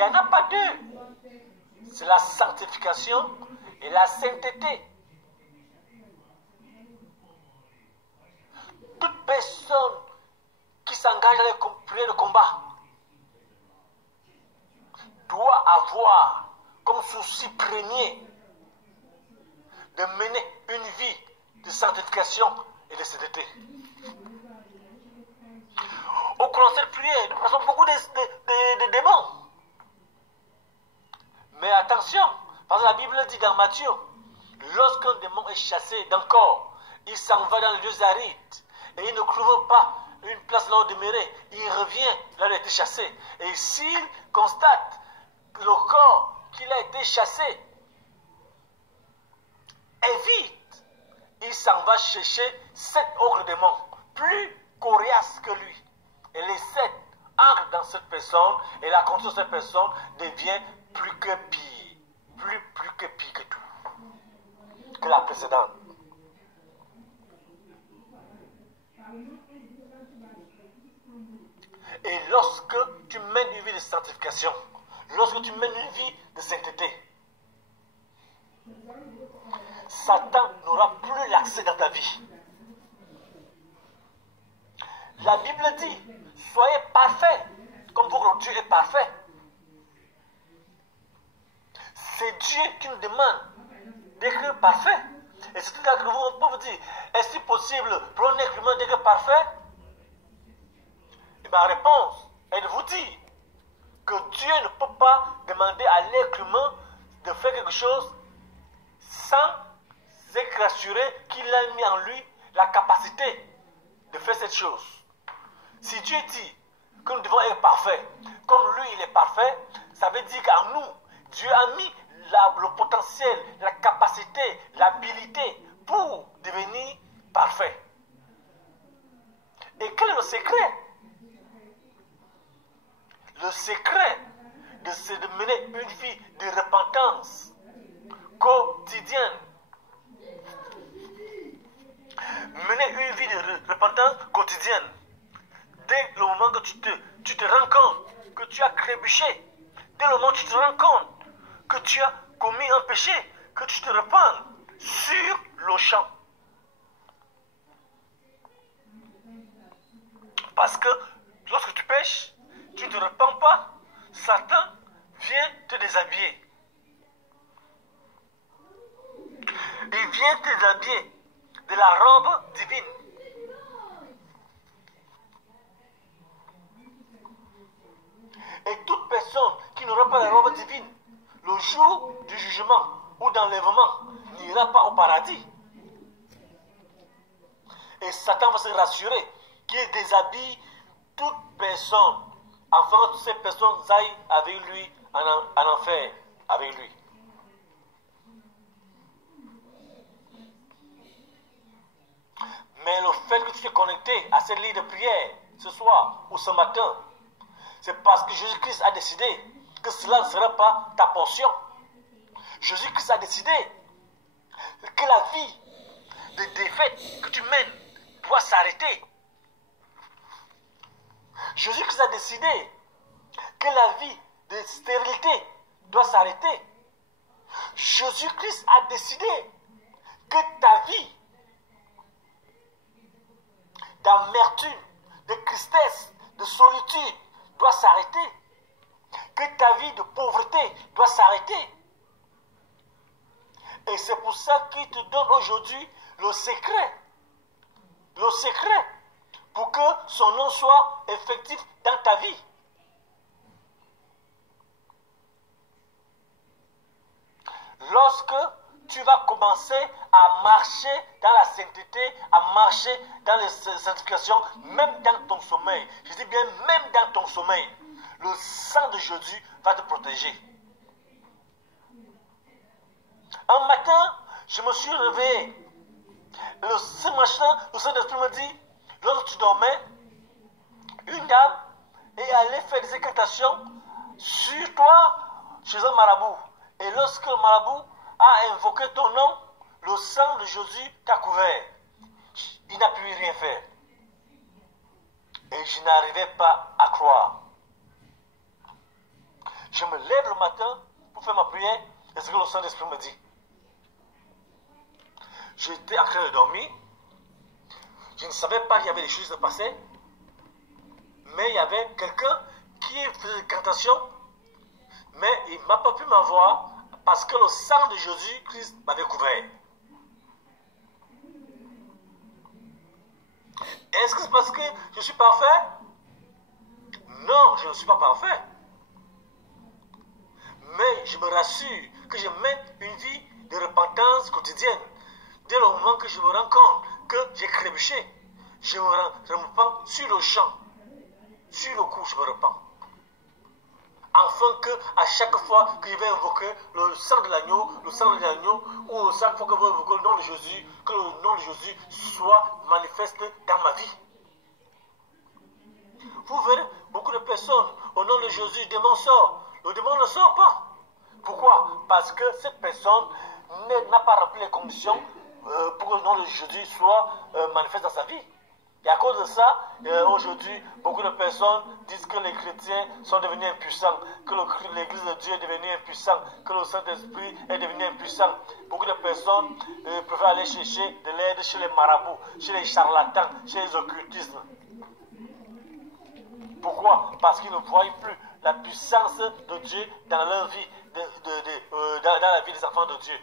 n'y en a pas deux. C'est la sanctification et la sainteté. Toute personne qui s'engage dans les prières de combat doit avoir comme souci premier de mener une vie de sanctification et de sainteté. Au cours de cette prière, nous passons beaucoup de démons. Mais attention, parce que la Bible dit dans Matthieu, lorsqu'un démon est chassé d'un corps, il s'en va dans les lieux arides et il ne trouve pas une place là où demeurer. Il revient là où il a été chassé. Et s'il constate que le corps qu'il a été chassé est vide, il s'en va chercher 7 autres démons plus coriaces que lui. Et les 7 entrent dans cette personne et la condition de cette personne devient plus que pire. Plus que pire que tout. Que la précédente. Et lorsque tu mènes une vie de sanctification, lorsque tu mènes une vie de sainteté, Satan n'aura plus l'accès dans ta vie. La Bible dit, soyez parfaits, comme votre Dieu est parfait. C'est Dieu qui nous demande d'être parfait. Et c'est tout là que vous pouvez vous dire, est-ce possible pour un être humain d'être parfait? Et ma réponse est de vous dire que Dieu ne peut pas demander à l'être humain de faire quelque chose sans être assuré qu'il a mis en lui la capacité de faire cette chose. Si Dieu dit que nous devons être parfaits, comme lui il est parfait, ça veut dire qu'en nous, Dieu a mis le potentiel, la capacité, l'habilité pour devenir parfait. Et quel est le secret? Le secret, c'est de mener une vie de repentance quotidienne. Mener une vie de repentance quotidienne. Dès le moment que tu te rends compte que tu as trébuché, dès le moment où tu te rends compte que tu as commis un péché, que tu te repens sur le champ. Parce que lorsque tu pêches, tu ne te repens pas, Satan vient te déshabiller. Il vient te déshabiller de la robe divine. Et toute personne qui n'aura pas la robe divine, le jour du jugement ou d'enlèvement, n'ira pas au paradis. Et Satan va se rassurer qu'il déshabille toute personne, afin que toutes ces personnes aillent avec lui en enfer, avec lui. Mais le fait que tu sois connecté à cette ligne de prière ce soir ou ce matin, c'est parce que Jésus-Christ a décidé que cela ne sera pas ta portion. Jésus-Christ a décidé que la vie de défaite que tu mènes doit s'arrêter. Jésus-Christ a décidé que la vie de stérilité doit s'arrêter. Jésus-Christ a décidé que ta vie d'amertume, de tristesse, de solitude doit s'arrêter. Que ta vie de pauvreté doit s'arrêter. Et c'est pour ça qu'il te donne aujourd'hui le secret. Le secret pour que son nom soit effectif dans ta vie. Lorsque tu vas commencer à marcher dans la sainteté, à marcher dans les sanctifications, même dans ton sommeil. Je dis bien même dans ton sommeil. Le sang de Jésus va te protéger. Un matin, je me suis réveillé. Ce matin, le Saint-Esprit me dit, lorsque tu dormais, une dame est allée faire des incantations sur toi chez un marabout. Et lorsque le marabout a invoqué ton nom, le sang de Jésus t'a couvert. Il n'a pu rien faire. Et je n'arrivais pas à croire. Je me matin pour faire ma prière, et ce que le Saint-Esprit me dit. J'étais en train de dormir. Je ne savais pas qu'il y avait des choses à passer. Mais il y avait quelqu'un qui faisait une cantation. Mais il ne m'a pas pu m'avoir parce que le sang de Jésus-Christ m'avait couvert. Est-ce que c'est parce que je suis parfait? Non, je ne suis pas parfait. Mais je me rassure que je mène une vie de repentance quotidienne. Dès le moment que je me rends compte que j'ai trébuché, je me repens sur le champ. Sur le coup, je me repens. Afin que, à chaque fois que je vais invoquer le sang de l'agneau, ou chaque fois que je vais invoquer le nom de Jésus, que le nom de Jésus soit manifeste dans ma vie. Vous verrez, beaucoup de personnes, au nom de Jésus, le démon sort. Le démon ne sort pas. Pourquoi? Parce que cette personne n'a pas rempli les conditions pour que le nom de Jésus soit manifeste dans sa vie. Et à cause de ça, aujourd'hui, beaucoup de personnes disent que les chrétiens sont devenus impuissants, que l'église de Dieu est devenue impuissante, que le Saint-Esprit est devenu impuissant. Beaucoup de personnes préfèrent aller chercher de l'aide chez les marabouts, chez les charlatans, chez les occultistes. Pourquoi? Parce qu'ils ne voient plus la puissance de Dieu dans leur vie, dans la vie des enfants de Dieu.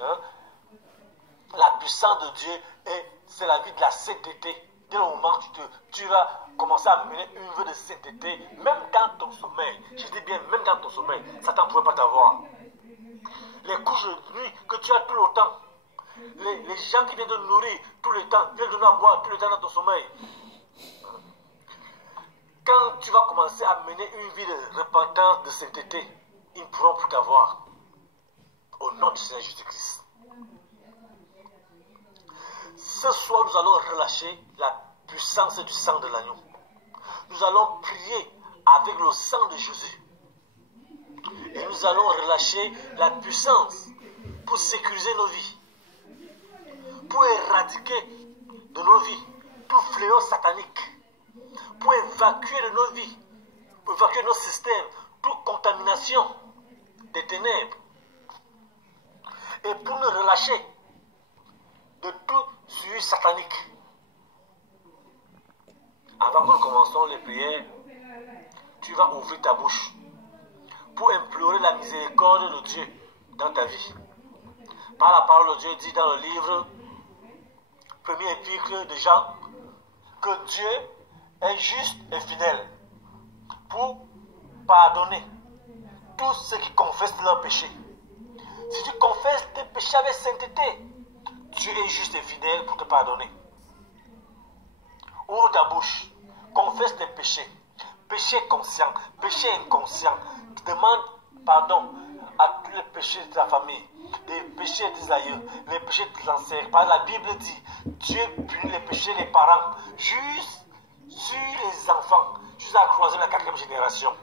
Hein? La puissance de Dieu, c'est la vie de la sainteté. Dès le moment où tu vas commencer à mener une vie de sainteté, même dans ton sommeil, je dis bien, même dans ton sommeil, Satan ne pouvait pas t'avoir. Les couches de nuit que tu as tout le temps, les gens qui viennent te nourrir tout le temps, viennent te donner à boire tout le temps dans ton sommeil. Quand tu vas commencer à mener une vie de repentance, de sainteté, ils ne pourront plus t'avoir. Au nom du Seigneur Jésus-Christ. Ce soir, nous allons relâcher la puissance du sang de l'agneau. Nous allons prier avec le sang de Jésus. Et nous allons relâcher la puissance pour sécuriser nos vies. Pour éradiquer de nos vies tout fléau satanique. Pour évacuer de nos vies, pour évacuer nos systèmes, toute contamination des ténèbres. Et pour nous relâcher de tout suivi satanique. Avant que nous commençons les prières, tu vas ouvrir ta bouche pour implorer la miséricorde de Dieu dans ta vie. Par la parole de Dieu dit dans le livre, premier épître de Jean, que Dieu est juste et fidèle pour pardonner tous ceux qui confessent leurs péchés. Si tu confesses tes péchés avec sainteté, Dieu est juste et fidèle pour te pardonner. Ouvre ta bouche, confesse tes péchés, péchés conscients, péchés inconscients. Demande pardon à tous les péchés de ta famille, les péchés des aïeux, les péchés de l'ancêtre. Par la Bible dit, Dieu punit les péchés des parents, juste sur les enfants, jusqu'à la croisée de la 4e génération.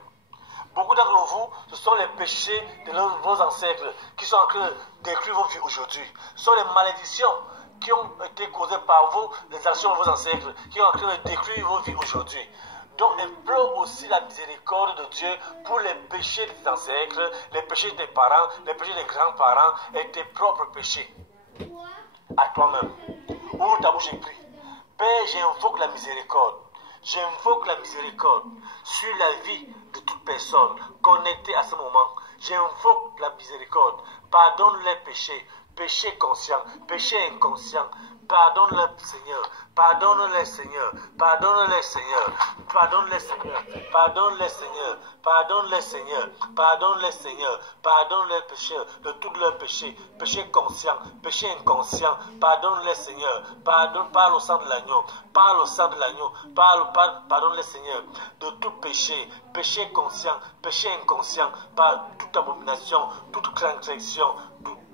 Beaucoup d'entre vous, ce sont les péchés de vos ancêtres qui sont en train de détruire vos vies aujourd'hui. Ce sont les malédictions qui ont été causées par vous, les actions de vos ancêtres, qui sont en train de détruire vos vies aujourd'hui. Donc, implore aussi la miséricorde de Dieu pour les péchés de tes ancêtres, les péchés de tes parents, les péchés des grands-parents et tes propres péchés. À toi-même. Ouvre ta bouche et prie. Père, j'invoque la miséricorde. J'invoque la miséricorde sur la vie de toute personne connectée à ce moment. J'invoque la miséricorde. Pardonne les péchés, péchés conscients, péchés inconscients. Pardonne-les, Seigneur. Pardonne-les, Seigneur. Pardonne-les, Seigneur. Pardonne-les, Seigneur. Pardonne-les, Seigneur. Pardonne-les, Seigneur. Pardonne-les, Seigneur. Pardonne-les pécheurs de tous leurs péchés. Péchés conscients, péchés inconscients. Pardonne-les, Seigneur. Parle au sang de l'agneau. Parle au sang de l'agneau. Pardonne-les, Seigneur. De tout péché, péché conscient, péché inconscient. Par toute abomination, toute transgression,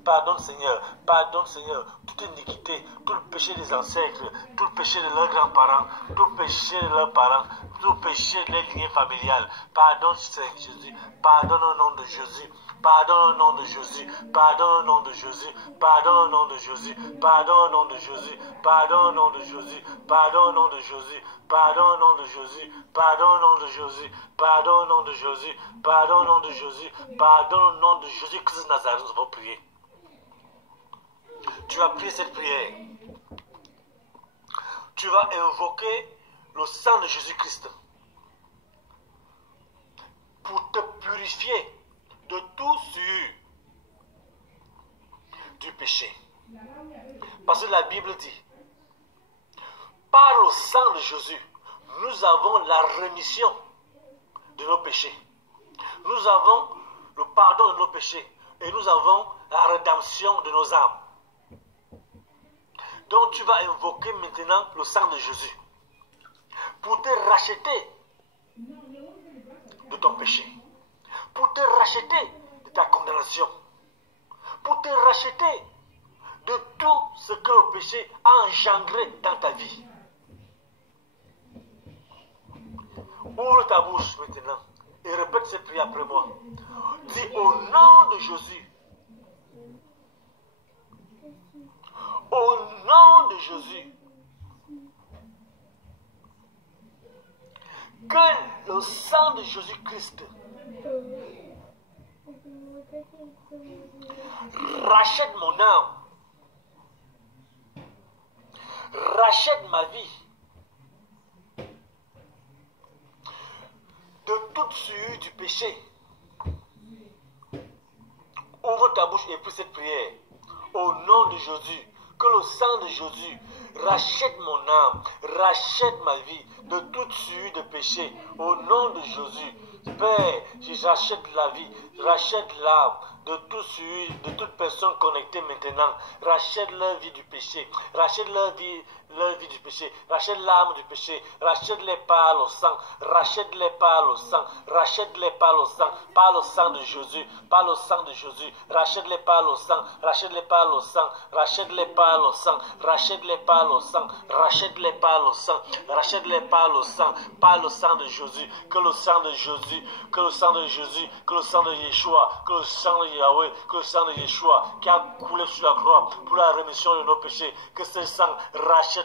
Pardonne Seigneur, toute iniquité, tout le péché des ancêtres, tout le péché de leurs grands-parents, tout le péché de leurs parents, tout le péché de leur lignée familiale. Pardonne Seigneur Jésus, pardonne au nom de Jésus. Pardonne au nom de Jésus, pardonne au nom de Jésus, pardonne au nom de Jésus, pardonne au nom de Jésus, pardonne au nom de Jésus, pardonne au nom de Jésus, pardonne au nom de Jésus, pardonne au nom de Jésus, pardonne au nom de Jésus, pardonne au nom de Jésus, pardonne au nom de Jésus-Christ de Nazareth, nous avons prié. Tu vas prier cette prière. Tu vas invoquer le sang de Jésus-Christ pour te purifier de tout souillure du péché. Parce que la Bible dit, par le sang de Jésus, nous avons la rémission de nos péchés. Nous avons le pardon de nos péchés et nous avons la rédemption de nos âmes. Donc tu vas invoquer maintenant le sang de Jésus pour te racheter de ton péché, pour te racheter de ta condamnation, pour te racheter de tout ce que le péché a engendré dans ta vie. Ouvre ta bouche maintenant et répète cette prière après moi. Dis au nom de Jésus. Au nom de Jésus. Que le sang de Jésus-Christ rachète mon âme, rachète ma vie de toute souillure du péché. Ouvre ta bouche et prie cette prière. Au nom de Jésus, que le sang de Jésus rachète mon âme, rachète ma vie de toute souillure de péché. Au nom de Jésus, Père, je rachète la vie, rachète l'âme de tout souillure, de toute personne connectée maintenant. Rachète leur vie du péché, rachète leur vie du péché, rachète l'âme du péché, rachète-les par le sang, rachète-les par le sang, rachète-les par le sang de Jésus, par le sang de Jésus, rachète-les par le sang, rachète-les par le sang, rachète-les par le sang, rachète-les par le sang, rachète-les par le sang, rachète-les par le sang de Jésus, que le sang de Jésus, que le sang de Jésus, que le sang de Yeshua, que le sang de Yahweh, que le sang de Yeshua qui a coulé sur la croix pour la rémission de nos péchés, que ce sang rachète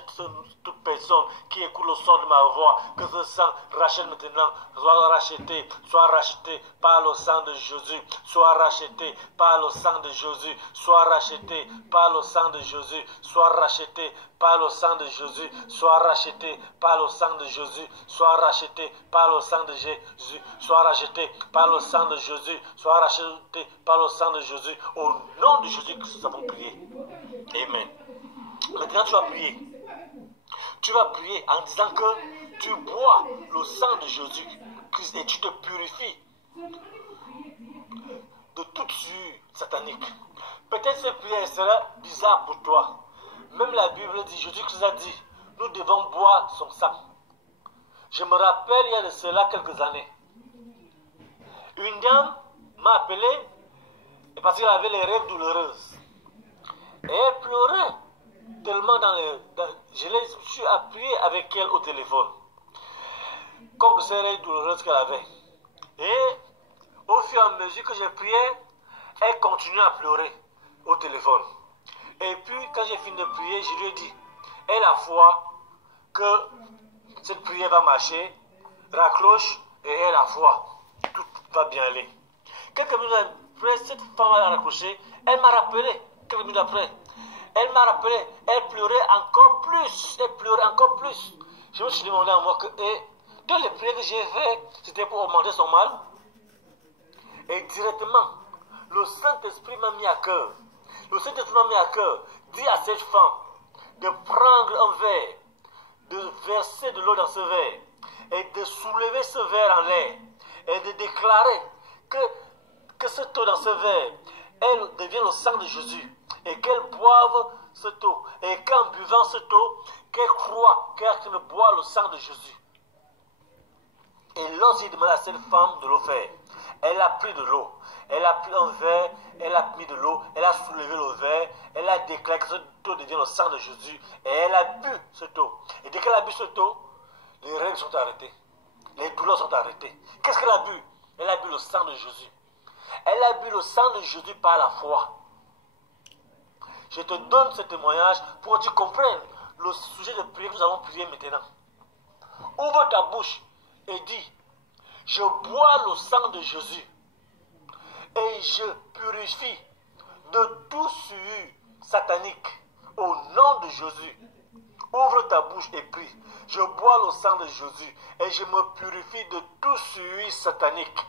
toute personne qui écoute le son de ma voix, que ce sang rachète maintenant, soit racheté par le sang de Jésus, soit racheté par le sang de Jésus, soit racheté par le sang de Jésus, soit racheté par le sang de Jésus, soit racheté par le sang de Jésus, soit racheté par le sang de Jésus, soit racheté par le sang de Jésus, soit racheté par le sang de Jésus. Au nom de Jésus que nous avons prié. Amen. Maintenant tu vas prier. Tu vas prier en disant que tu bois le sang de Jésus Christ et tu te purifies de toute souillure satanique. Peut-être cette prière sera bizarre pour toi. Même la Bible dit, Jésus-Christ a dit, nous devons boire son sang. Je me rappelle il y a de cela quelques années. Une dame m'a appelé parce qu'elle avait les rêves douloureuses. Et elle pleurait tellement je suis appuyé avec elle au téléphone. Comme ces rêves douloureuses qu'elle avait. Et au fur et à mesure que je priais, elle continuait à pleurer au téléphone. Et puis, quand j'ai fini de prier, je lui ai dit, aie la foi que cette prière va marcher, raccroche et aie la foi. Tout va bien aller. Quelques minutes après, cette femme a raccroché, elle m'a rappelé, quelques minutes après, elle m'a rappelé, elle pleurait encore plus, Je me suis demandé à moi que, toutes les prières que j'ai faites, c'était pour augmenter son mal. Et directement, le Saint-Esprit m'a mis à cœur. Le Saint-Esprit m'a mis à cœur, dit à cette femme de prendre un verre, de verser de l'eau dans ce verre, et de soulever ce verre en l'air, et de déclarer que cette eau dans ce verre, elle devient le sang de Jésus, et qu'elle boive cette eau, et qu'en buvant cette eau, qu'elle croit qu'elle boit le sang de Jésus. Et lorsqu'il demandait à cette femme de le faire, Elle a pris de l'eau. Elle a pris un verre, elle a mis de l'eau, elle a soulevé le verre, elle a déclaré que cette eau devient le sang de Jésus et elle a bu cette eau. Et dès qu'elle a bu cette eau, les règles sont arrêtées. Les douleurs sont arrêtées. Qu'est-ce qu'elle a bu? Elle a bu le sang de Jésus. Elle a bu le sang de Jésus par la foi. Je te donne ce témoignage pour que tu comprennes le sujet de prière que nous allons prier maintenant. Ouvre ta bouche et dis, je bois le sang de Jésus et je purifie de tout souillure satanique au nom de Jésus. Ouvre ta bouche et prie. Je bois le sang de Jésus et je me purifie de tout souillure satanique